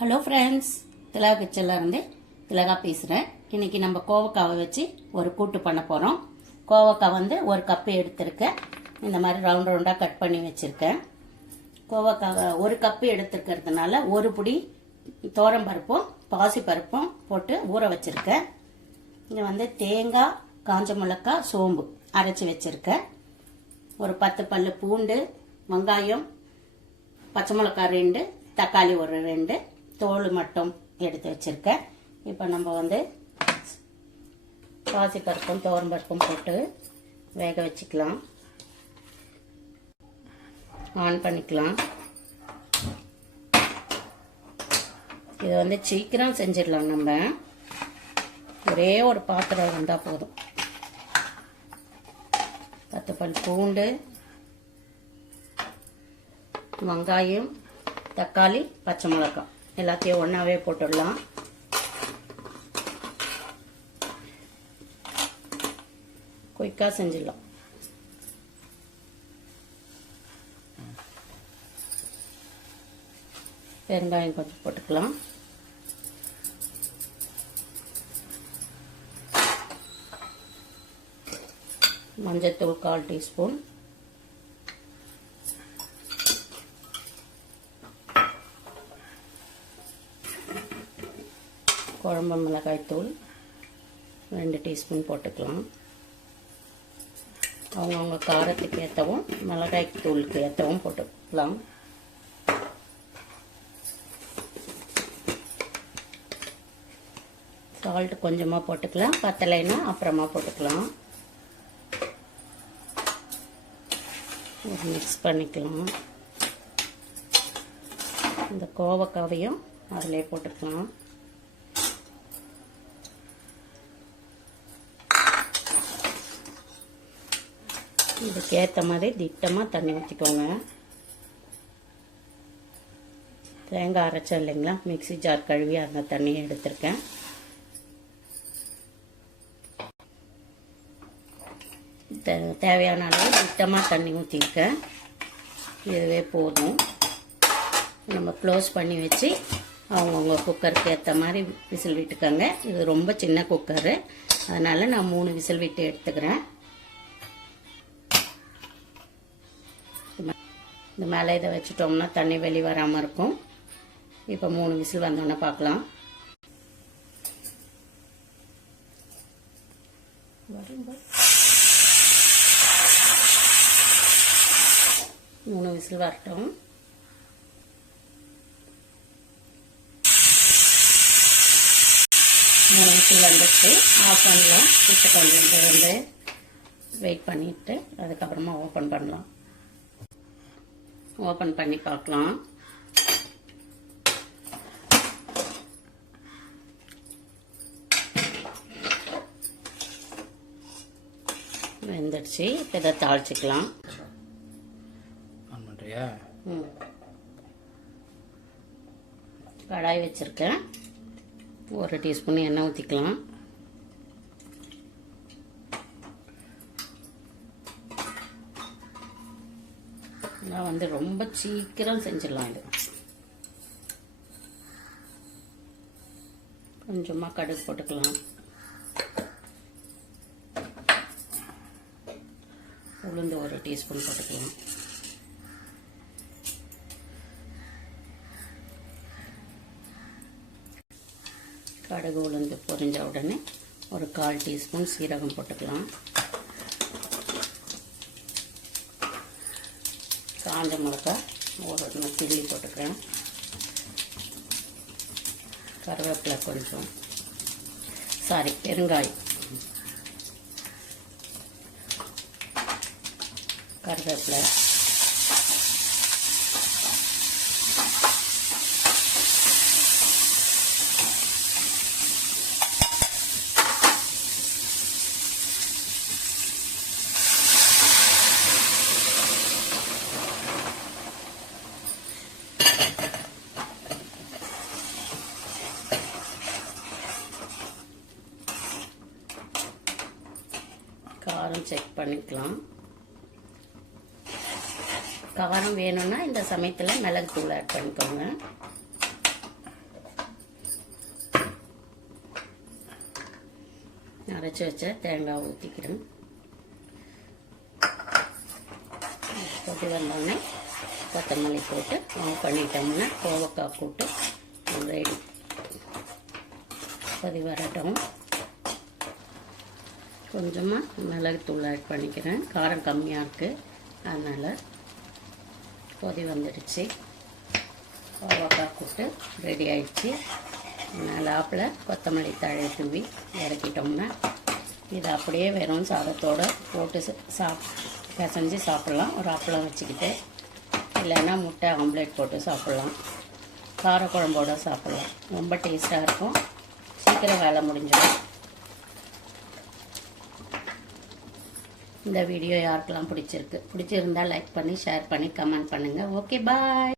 Hello friends திலகா கிச்சன்லேருந்து திலகா பேசுகிறேன் இன்றைக்கி நம்ம கோவக்காவை வச்சு ஒரு கூட்டு பண்ண போகிறோம் கோவக்காய் வந்து ஒரு கப்பு எடுத்திருக்கேன். இந்த மாதிரி ரவுண்ட் ரவுண்டாக கட் பண்ணி வச்சுருக்கேன். கோவக்காவை ஒரு கப்பு எடுத்துருக்கிறதுனால ஒரு புடி தோரம் பருப்பும் பாசி பருப்பும் போட்டு ஊற வச்சுருக்கேன். இங்கே வந்து தேங்காய் காஞ்ச மிளகாய் சோம்பு அரைச்சி வச்சுருக்கேன். ஒரு பத்து பல் பூண்டு வெங்காயம் பச்சை மிளகாய் ரெண்டு தக்காளி ஒரு ரெண்டு தோல் மட்டும் எடுத்து வச்சிருக்கேன். இப்போ நம்ம வந்து பாசி பருப்பும் துவரம் பருப்பும் போட்டு வேக வச்சுக்கலாம். ஆன் பண்ணிக்கலாம். இது வந்து சீக்கிரம் செஞ்சிடலாம் நம்ம. ஒரே ஒரு பாத்திரம் இருந்தால் போதும். பத்து பல் பூண்டு வெங்காயம் தக்காளி பச்சை மிளகாய். எல்லாத்தையும் ஒன்றாவே போட்டுடலாம். குயிக்காக செஞ்சிடலாம். பெருங்காயம் கொஞ்சம் போட்டுக்கலாம். மஞ்சத்தூள் கால் டீஸ்பூன். குழம்பு மிளகாய் தூள் ரெண்டு டீஸ்பூன் போட்டுக்கலாம். அவங்கவுங்க காரத்துக்கு ஏற்றவும் மிளகாய் தூளுக்கு ஏற்றவும் போட்டுக்கலாம். சால்ட் கொஞ்சமாக போட்டுக்கலாம் பத்தலைன்னா அப்புறமா போட்டுக்கலாம். மிக்ஸ் பண்ணிக்கலாம். இந்த கோவக்காவையும் அதிலே போட்டுக்கலாம். இதுக்கு ஏற்ற மாதிரி திட்டமாக தண்ணி ஊற்றிக்கோங்க தேங்காய் அரைச்சோம் இல்லைங்களா? மிக்ஸி ஜார் கழுவி அந்த தண்ணியை எடுத்திருக்கேன். தே- தேவையான அளவு திட்டமாக தண்ணி ஊற்றிருக்கேன் இதுவே போதும். நம்ம க்ளோஸ் பண்ணி வச்சு அவங்கவுங்க குக்கருக்கு ஏற்ற மாதிரி விசில் விட்டுக்கோங்க. இது ரொம்ப சின்ன குக்கரு. அதனால் நான் மூணு விசில் விட்டு எடுத்துக்கிறேன். இந்த மேலே இதை வச்சுட்டோம்னா தண்ணி வெளி வராமல் இருக்கும். இப்போ மூணு விசில் வந்தோன்னே பார்க்கலாம். மூணு விசில் வரட்டும். மூணு விசில் வந்துச்சு ஆஃப் பண்ணலாம். இப்போ கொஞ்சம் வந்து வெயிட் பண்ணிவிட்டு அதுக்கப்புறமா ஓப்பன் பண்ணலாம். ஓப்பன் பண்ணி பார்க்கலாம். வெந்துடுச்சு. இப்போ இதை தாளிச்சிக்கலாம். ஆன் பண்ணுறியா ம். கடாய் வச்சுருக்கேன். ஒரு டீஸ்பூன் எண்ணெய் ஊற்றிக்கலாம் வந்து ரொம்ப சீக்கிரம் செஞ்சிடலாம் இது. கொஞ்சமாக கடுகு போட்டுக்கலாம். உளுந்து ஒரு டீஸ்பூன் போட்டுக்கலாம். கடுகு உளுந்து பொரிஞ்ச உடனே ஒரு கால் டீஸ்பூன் சீரகம் போட்டுக்கலாம். காஞ்ச மிளகா ஒரு நான் கிள்ளி போட்டுக்கிறேன். கருவேப்பிலை கொஞ்சம். சாரி பெருங்காயம் கருவேப்பிலை. காரம் செக் பண்ணிக்கலாம். காரம் வேணும்னா இந்த சமயத்தில் மிளகுத்தூள் ஆட் பண்ணிக்கோங்க. அரைச்சி வச்ச தேங்காய் ஊற்றிக்கிறேன் கொதி வந்தோடனே கொத்தமல்லி போட்டு ஆஃப் பண்ணிட்டோம்னா கோவக்காய் போட்டு ரெடி கொதி வரட்டும். கொஞ்சமாக மிளகுத்தூள் ஆட் பண்ணிக்கிறேன். காரம் கம்மியாக இருக்குது அதனால் கொதி வந்துடுச்சு. கோவக்காய் கூட்டு ரெடி ஆயிடுச்சு. மேலாப்பில் கொத்தமல்லி தழை தூவி இறக்கிட்டோம்னா இது அப்படியே வெறும் சாதத்தோடு போட்டு சாப் பிசைஞ்சு சாப்பிட்லாம். ஒரு அப்பளம் வச்சுக்கிட்டு. இல்லைன்னா முட்டை ஆம்லேட் போட்டு சாப்பிட்லாம். காரக்குழம்போட சாப்பிட்லாம். ரொம்ப டேஸ்ட்டாக இருக்கும். சீக்கிரம் வேலை முடிஞ்சிடும். இந்த வீடியோ யாருக்கெல்லாம் பிடிச்சிருக்கு? பிடிச்சிருந்தா லைக் பண்ணி ஷேர் பண்ணி கமெண்ட் பண்ணுங்கள் ஓகே பாய்